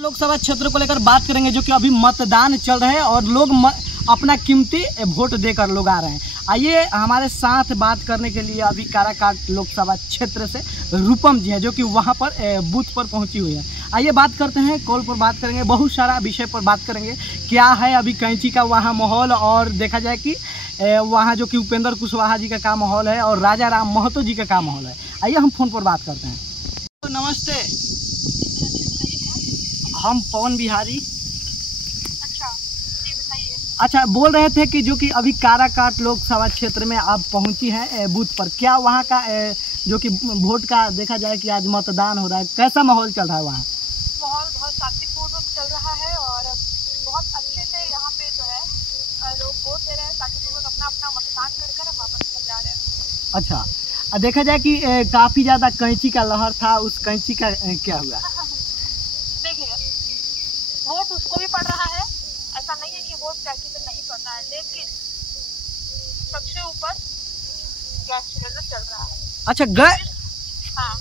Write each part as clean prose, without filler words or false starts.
लोकसभा क्षेत्र को लेकर बात करेंगे, जो कि अभी मतदान चल रहे हैं और लोग अपना कीमती वोट देकर लोग आ रहे हैं। आइए हमारे साथ बात करने के लिए अभी काराकाट लोकसभा क्षेत्र से रूपम जी हैं, जो कि वहां पर बूथ पर पहुंची हुई है। आइए बात करते हैं, कॉल पर बात करेंगे, बहुत सारा विषय पर बात करेंगे। क्या है अभी कैंची का वहाँ माहौल, और देखा जाए कि वहाँ जो कि उपेंद्र कुशवाहा जी का माहौल है और राजा राम महतो जी का माहौल है। आइए हम फोन पर बात करते हैं। तो नमस्ते, हम पवन बिहारी। अच्छा, बोल रहे थे कि जो कि अभी काराकाट लोकसभा क्षेत्र में आप पहुंची हैं बूथ पर, क्या वहां का जो कि वोट का देखा जाए कि आज मतदान हो रहा है, कैसा माहौल चल रहा है वहाँ? माहौल बहुत शांतिपूर्वक चल रहा है और बहुत अच्छे से यहाँ पे जो है लोग वोट दे रहे हैं, शांतिपूर्वक अपना अपना मतदान कर वापस जा रहे हैं। अच्छा, देखा जाए कि काफ़ी ज़्यादा कैंची का लहर था, उस कैंची का क्या हुआ? देखिए, वोट उसको भी पड़ रहा है, ऐसा नहीं है कि वोट कैंची पे नहीं पड़ रहा है, लेकिन सबसे ऊपर गैस सिलेंडर चल रहा है। अच्छा, हाँ,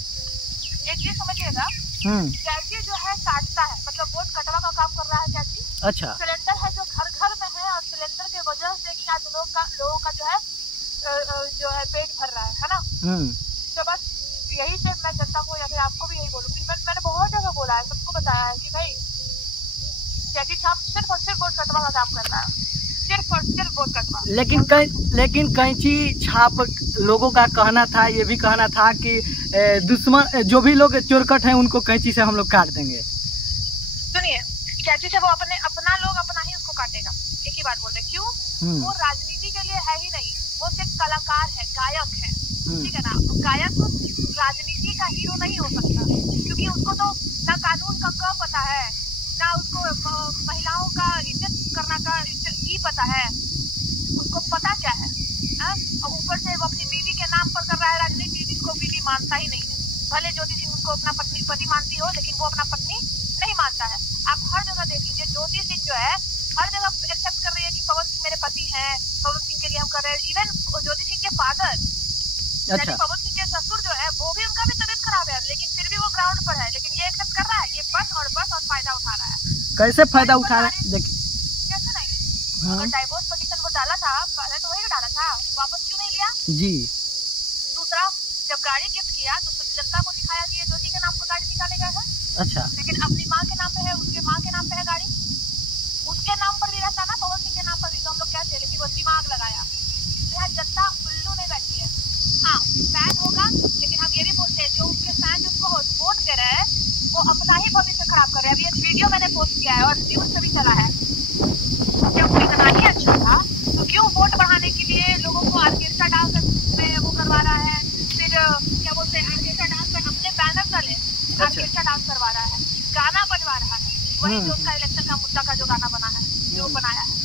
एक चीज समझिएगा, कैंची जो है काटता है, मतलब वोट कटवा का काम कर रहा है कैंची। अच्छा, सिलेंडर है जो घर घर में है, और सिलेंडर के वजह से ही आज लोगों का जो है पेट भर रहा है ना। तो बस यही से मैं जनता को या फिर आपको भी यही बोलूंगी, मैंने बहुत जगह बोला है, सबको बताया है कि भाई कैंची छाप सिर्फ और सिर्फ वोट कटवा का काम कर रहा है, सिर्फ और सिर्फ वोट कटवा। लेकिन कैंची छाप लोगों का कहना था, ये भी कहना था कि दुश्मन जो भी लोग चोरकट हैं उनको कैंची से हम लोग काट देंगे। सुनिए, कैंची से वो अपना लोग अपना ही उसको काटेगा, एक ही बात बोल रहे। क्यों? वो राजनीति के लिए है ही नहीं, वो सिर्फ कलाकार है, गायक है, ठीक है ना। गायक राजनीति का हीरो नहीं हो सकता, क्योंकि उसको तो ना कानून का क पता है, ना उसको महिलाओं का इज्जत करना का ही पता है, उसको पता क्या है। और ऊपर से वो अपनी बीवी के नाम पर कर रहा है राजनीति, जिसको बीवी मानता ही नहीं है। भले ज्योति सिंह उनको अपना पति मानती हो, लेकिन वो अपना पत्नी नहीं मानता है। आप हर जगह देख लीजिए, ज्योति सिंह जो है हर जगह एक्सेप्ट कर रही है कि पवन सिंह मेरे पति हैं, पवन सिंह के लिए हम कर रहे हैं। इवन ज्योति सिंह के फादर, अच्छा, पवन सिंह के ससुर जो है, वो भी उनका भी तबीयत खराब है, लेकिन फिर भी वो ग्राउंड पर है, लेकिन ये एक्सेप्ट कर रहा है, ये बस और फायदा उठा रहा है। कैसे फायदा उठा रहा है? देखिए, कैसे नहीं, अगर डाइवोर्स पिटीशन वो डाला था, पहले तो वही डाला था, वापस क्यों नहीं लिया जी? दूसरा, जब गाड़ी गिफ्ट किया तो जनता को दिखाया कि ये ज्योति के नाम पर गाड़ी निकालेगा है। अच्छा, लेकिन अपनी माँ के नाम पे है, उसके माँ के नाम पे है गाड़ी, उसके नाम पर भी रहता ना, पवन सिंह के नाम पर भी, तो हम लोग कहते हैं, लेकिन वो दिमाग लगाया। यहाँ जनता उल्लू नहीं बैठी है। हाँ, फैन होगा, लेकिन हम ये भी बोलते हैं, जो उसके फैन जिसको वोट दे रहे हैं, वो अपना ही भविष्य खराब कर रहे हैं। अभी एक वीडियो मैंने पोस्ट किया है और न्यूज पे भी चला है, जब वो इतना ही अच्छा था तो क्यों वोट बढ़ाने के लिए लोगों को ऑर्केस्ट्रा डांस में वो करवा रहा है, फिर क्या बोलते हैं, ऑर्केस्ट्रा डांस में अपने बैनर तले ऑर्केस्ट्रा डांस करवा रहा है, गाना बनवा रहा है, वही जो उसका इलेक्शन का मुद्दा का जो गाना बना है, जो बनाया है।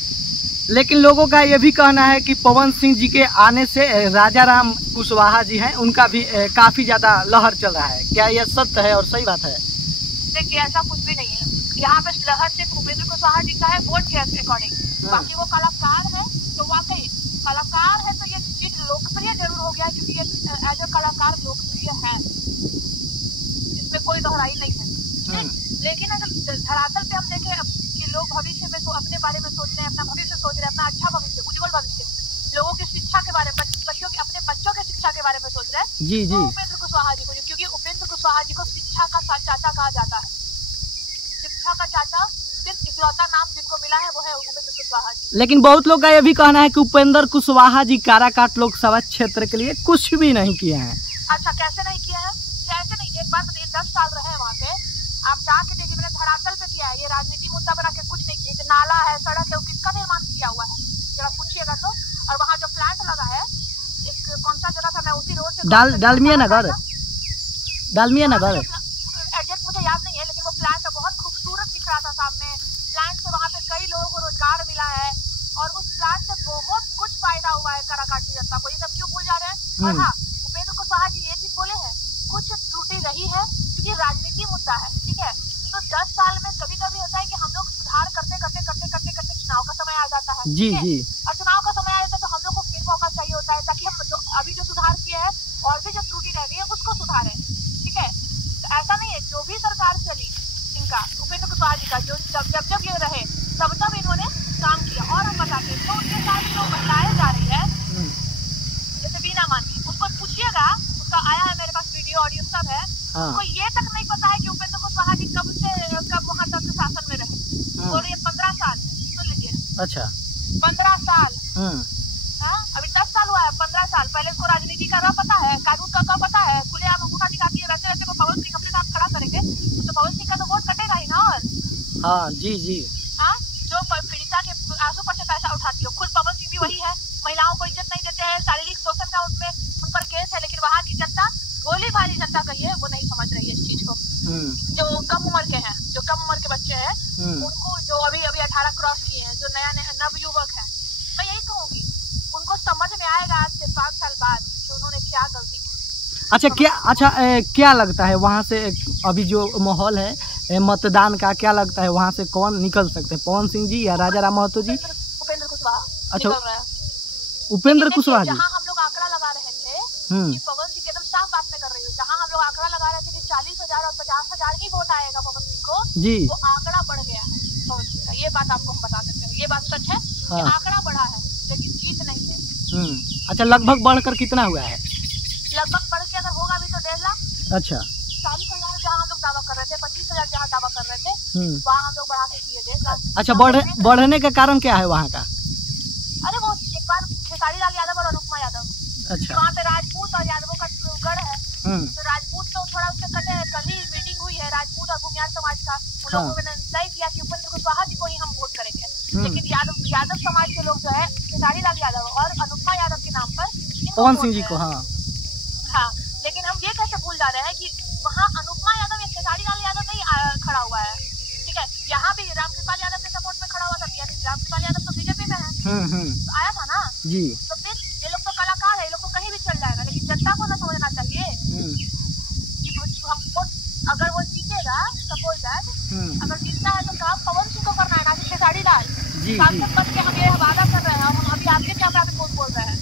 लेकिन लोगों का ये भी कहना है कि पवन सिंह जी के आने से राजा राम कुशवाहा जी हैं, उनका भी काफी ज्यादा लहर चल रहा है। क्या यह सत्य है और सही बात है? देखिए, ऐसा कुछ भी नहीं है, यहाँ पे लहर सिर्फ उपेंद्र कुशवाहा जी का है, वोट के अकॉर्डिंग। बाकी वो कलाकार है, तो वाकई कलाकार है, तो ये चीज लोकप्रिय जरूर हो गया, क्योंकि ये एज ए कलाकार लोकप्रिय है, इसमें कोई दोहराई नहीं है। लेकिन अगर धरातल पे हम देखें कि लोग भविष्य में अपने बारे में सोच रहे हैं, अपना भविष्य सोच रहे हैं, अपना अच्छा भविष्य, उज्जवल भविष्य, लोगों की शिक्षा के बारे में, अपने बच्चों की शिक्षा के बारे में सोच रहे हैं, जी जी, तो उपेंद्र कुशवाहा जी को, क्योंकि उपेंद्र कुशवाहा जी को शिक्षा का चाचा कहा जाता है। शिक्षा का चाचा सिर्फ इकलौता नाम जिनको मिला है वो है उपेंद्र कुशवाहा जी। लेकिन बहुत लोग का ये भी कहना है कि उपेंद्र कुशवाहा जी काराकाट लोकसभा क्षेत्र के लिए कुछ भी नहीं किए हैं। अच्छा, कैसे नहीं किया है? कैसे नहीं? एक बात बताइए, 10 साल रहे वहाँ पे, आप जाके देखिए, मैंने धरातल पे किया है, ये राजनीति मुद्दा बना के कुछ नहीं किया। नाला है, सड़क है, वो किसका निर्माण किया हुआ है जरा पूछिएगा तो। और वहाँ जो प्लांट लगा है, एक कौन सा जगह था, मैं उसी रोड से डालमिया नगर एग्जैक्ट मुझे याद नहीं है, लेकिन वो प्लांट बहुत खूबसूरत दिख रहा था सामने। प्लांट से वहाँ पे कई लोगों को रोजगार मिला है, और उस प्लांट से बहुत कुछ फायदा हुआ है काराकाट की जनता को। ये सब क्यों भूल जा रहे हैं? और हाँ, उपेंद्र कुशवाहा जी ये चीज बोले हैं, कुछ त्रुटि रही है, क्योंकि राजनीति मुद्दा है, ठीक है। तो 10 साल में कभी कभी होता है कि हम लोग सुधार करते चुनाव का समय आ जाता है, जी जी, और चुनाव का समय आ जाता है तो हम लोग को फिर मौका चाहिए होता है, ताकि हम अभी जो सुधार किए हैं और भी जो त्रुटि रह गई है उसको सुधारें, ठीक है। तो ऐसा नहीं है, जो भी सरकार चली इनका, उपेंद्र कुशवाहा जी का, जो जब ये रहे तब इन्होंने काम किया। और हम बताते हैं जो उनके साथ जो महिलाएं जा रही है, जैसे बीना मानवी, उसको पूछिएगा, उसका आया है मेरे पास वीडियो ऑडियो सब है, उसको ये तक नहीं पता है कि उपेंद्र कुशवाहा जी कब वहाँ तक शासन में रहे। और ये 15 साल, सुन लीजिए, अच्छा 15 साल, अभी 10 साल हुआ है, 15 साल पहले इसको राजनीति का राह पता है, कानून का पता है, खुलेआम अंगूठा दिखाती है, वैसे वैसे को पवन सिंह अपने साथ खड़ा करेंगे तो पवन सिंह का तो वोट कटेगा ही ना। और हाँ जी जी, हाँ, जो पीड़िता के आंसू पर से पैसा उठाती हो, खुद पवन सिंह भी वही है। महिलाओं को इज्जत नहीं देते हैं, शारीरिक शोषण का उन पर केस है, लेकिन वहाँ की जनता, भोली भाली जनता कहिए, वो नहीं समझ रही है इस चीज को। जो कम उम्र के हैं, जो कम उम्र के बच्चे हैं, उनको जो अभी 18 क्रॉस किए हैं, जो नया नवयुवक है, मैं यही कहूँगी उनको समझ में आएगा आज से 5 साल बाद कि उन्होंने क्या गलती की। क्या लगता है वहाँ से अभी जो माहौल है मतदान का, क्या लगता है वहाँ से कौन निकल सकते हैं, पवन सिंह जी या राजा राम महतो जी? उपेंद्र कुशवाहा। अच्छा, निकल रहा है उपेंद्र कुशवाहा जी। जहाँ हम लोग आंकड़ा लगा रहे थे कि पवन सिंह, एकदम साफ बात में कर रही हूँ, जहाँ हम लोग आंकड़ा लगा रहे थे कि 40,000 और 50,000 ही वोट आएगा पवन सिंह को जी, वो आंकड़ा बढ़ गया है पवन सिंह का। ये बात आपको हम बता देते हैं, ये बात सच है कि आंकड़ा बढ़ा है, लेकिन जीत नहीं है। अच्छा, लगभग बढ़कर कितना हुआ है? लगभग बढ़ के अगर होगा भी तो 1.5 लाख। अच्छा, 40,000 जहाँ हम लोग दावा कर रहे थे, 25,000 जहाँ दावा कर रहे थे, वहाँ हम लोग बढ़ा के किए 1.5 लाख। अच्छा, बढ़ने का कारण क्या है वहाँ का? अरे वो एक बार खेसारी लाल यादव और अनुपमा यादव, अच्छा, वहाँ पे राजपूत और यादवों का गढ़ है, तो राजपूत तो थोड़ा उससे कटे। कल ही मीटिंग हुई है राजपूत और भूमियार समाज का, उन लोगों ने तय किया कि उपेंद्र कुशवाहा जी को ही हम वोट करेंगे, लेकिन यादव समाज के लोग जो है खेसारी लाल यादव और अनुपमा यादव के नाम पर पवन सिंह जी को, हाँ, लेकिन हम ये कैसे भूल जा रहे हैं कि वहाँ अनुपमा यादव या खेसारी लाल यादव नहीं खड़ा हुआ है, ठीक है, यहाँ भी रामकृपाल यादव के सपोर्ट में खड़ा हुआ था, रामकृपाल यादव तो बीजेपी में है, तो आया था ना जी। तो फिर ये लोग तो कलाकार है, ये लोग को कहीं भी चल जाएगा, लेकिन जनता को ना समझना चाहिए कि हम अगर वो जीतेगा, सपोज दैट अगर जीतता है तो काम पवन सिंह को करना है, ना कि खेसारी लाल। सांसद बन के हम ये वादा कर रहे हैं, और हम अभी आपके कैमरा में बोल रहे हैं,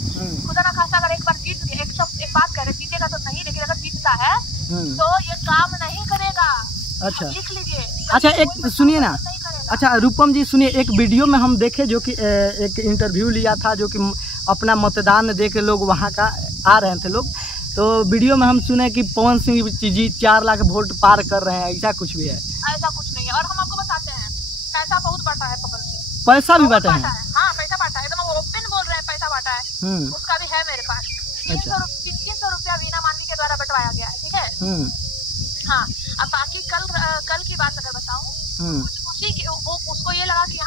खुदा ना खास्ता अगर एक बार जीत गए, एक बात कह रहे जीतेगा तो नहीं, लेकिन अगर जीतता है तो ये काम नहीं करेगा। अच्छा, लिख लीजिए। अच्छा, एक सुनिए ना, अच्छा रूपम जी सुनिए, एक वीडियो में हम देखे जो कि एक इंटरव्यू लिया था, जो कि अपना मतदान दे के लोग वहाँ का आ रहे थे लोग, तो वीडियो में हम सुने कि पवन सिंह जी 4 लाख वोट पार कर रहे हैं, ऐसा कुछ भी है? ऐसा कुछ नहीं है, और हम आपको बताते हैं पैसा बहुत बांटा है पवन सिंह, पैसा भी बांटा है। हाँ, पैसा बांटा है, एकदम वो ओपन बोल रहे हैं, पैसा बांटा है, उसका भी है मेरे पास। 300 रुपया बीना मानवी के द्वारा बंटवाया गया है, ठीक है। हाँ, अब बाकी कल की बात अगर बताऊं, उसी की वो उसको ये लगा कि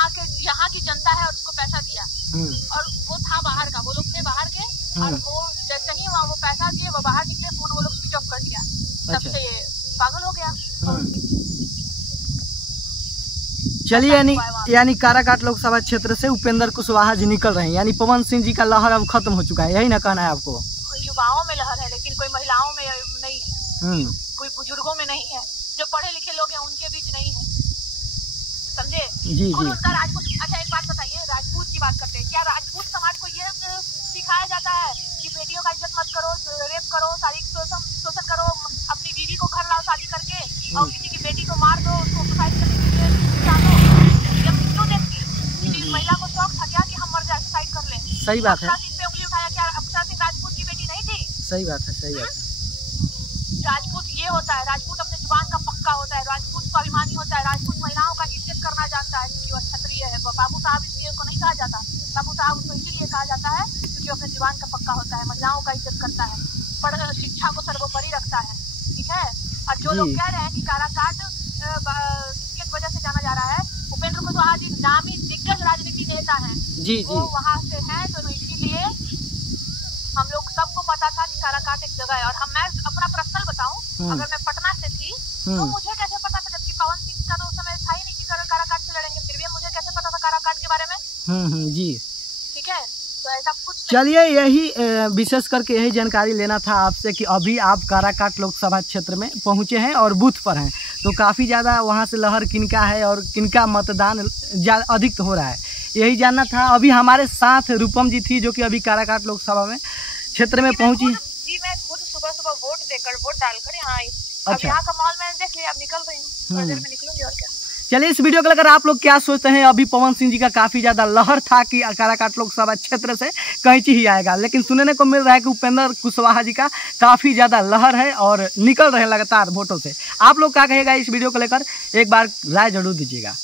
यहाँ की जनता है और उसको पैसा दिया, और वो था बाहर का, वो लोग थे बाहर के, और वो जैसे ही वहाँ वो पैसा दिए, वो बाहर निकले, फोन वो लोग स्विच ऑफ कर दिया, तब से ये पागल हो गया। चलिए, यानी काराकाट लोकसभा क्षेत्र से उपेंद्र कुशवाहा जी निकल रहे हैं, यानी पवन सिंह जी का लहर अब खत्म हो चुका है, यही ना कहना है आपको? युवाओं में लहर है, लेकिन कोई महिलाओं में नहीं है, कोई बुजुर्गों में नहीं है, जो पढ़े लिखे लोग हैं उनके बीच नहीं है, समझे जी। और उनका राजपूत। अच्छा, एक बात बताइए, राजपूत की बात करते हैं, क्या राजपूत समाज को ये सिखाया जाता है कि बेटियों का इज्जत मत करो, रेप करो, शारीरिक शोषण करो, अपनी बीवी को घर लाओ शादी करके, और किसी की बेटी को मार दो, उसको सुसाइड करने के लिए डालो? जब क्यों देखती महिला को शौक था क्या कि हम मर जाए, सुसाइड कर ले? सही बात है। अक्षरा सिंह पे उंगली उठाया, क्या अक्षरा सिंह राजपूत की बेटी नहीं थी? सही बात है, सही बात है। राजपूत ये होता है, राजपूत अपने जुबान का पक्का होता है, राजपूत स्वाभिमानी होता है, राजपूत महिलाओं का इज्जत करना जानता है, क्योंकि वो क्षत्रिय है। बाबू साहब इसलिए उनको नहीं कहा जाता, बाबू साहब उसको इसीलिए कहा जाता है क्योंकि अपने जुबान का पक्का होता है, महिलाओं का इज्जत करता है, पढ़ शिक्षा को सर्वोपरि रखता है, ठीक है। और जो लोग कह रहे हैं कि काराकाट किसके वजह से जाना जा रहा है, उपेंद्र कुशवाहा जी नामी दिग्गज राजनीति नेता है जी, वो वहाँ से है, तो इसीलिए हम लोग सबको पता था कि काराकाट एक जगह है। और मैं अपना पर्सनल बताऊं, अगर मैं पटना से थी तो मुझे कैसे पता था, जबकि पवन सिंह का तो उस समय था ही नहीं कि काराकाट से लड़ेंगे, फिर भी मुझे कैसे पता था काराकाट के बारे में? जी, ठीक है, तो ऐसा कुछ। चलिए, यही विशेष करके यही जानकारी लेना था आपसे कि अभी आप काराकाट लोकसभा क्षेत्र में पहुंचे हैं और बूथ पर हैं, तो काफ़ी ज़्यादा वहां से लहर किनका है और किनका मतदान अधिक हो रहा है, यही जानना था। अभी हमारे साथ रूपम जी थी, जो कि अभी काराकाट लोकसभा में क्षेत्र में पहुंची। जी, मैं खुद सुबह वोट डालकर यहाँ आई। अच्छा, यहाँ का माहौल मैंने देख लिया, अब निकल रही हूँ, थोड़ी देर में निकलूंगी और क्या। चलिए इस वीडियो को लेकर आप लोग क्या सोचते हैं। अभी पवन सिंह जी का काफ़ी ज़्यादा लहर था कि काराकाट लोकसभा क्षेत्र से कैंची ही आएगा, लेकिन सुनने को मिल रहा है कि उपेंद्र कुशवाहा जी का काफ़ी ज़्यादा लहर है और निकल रहे हैं लगातार वोटों से। आप लोग क्या कहेगा इस वीडियो को लेकर, एक बार राय जरूर दीजिएगा।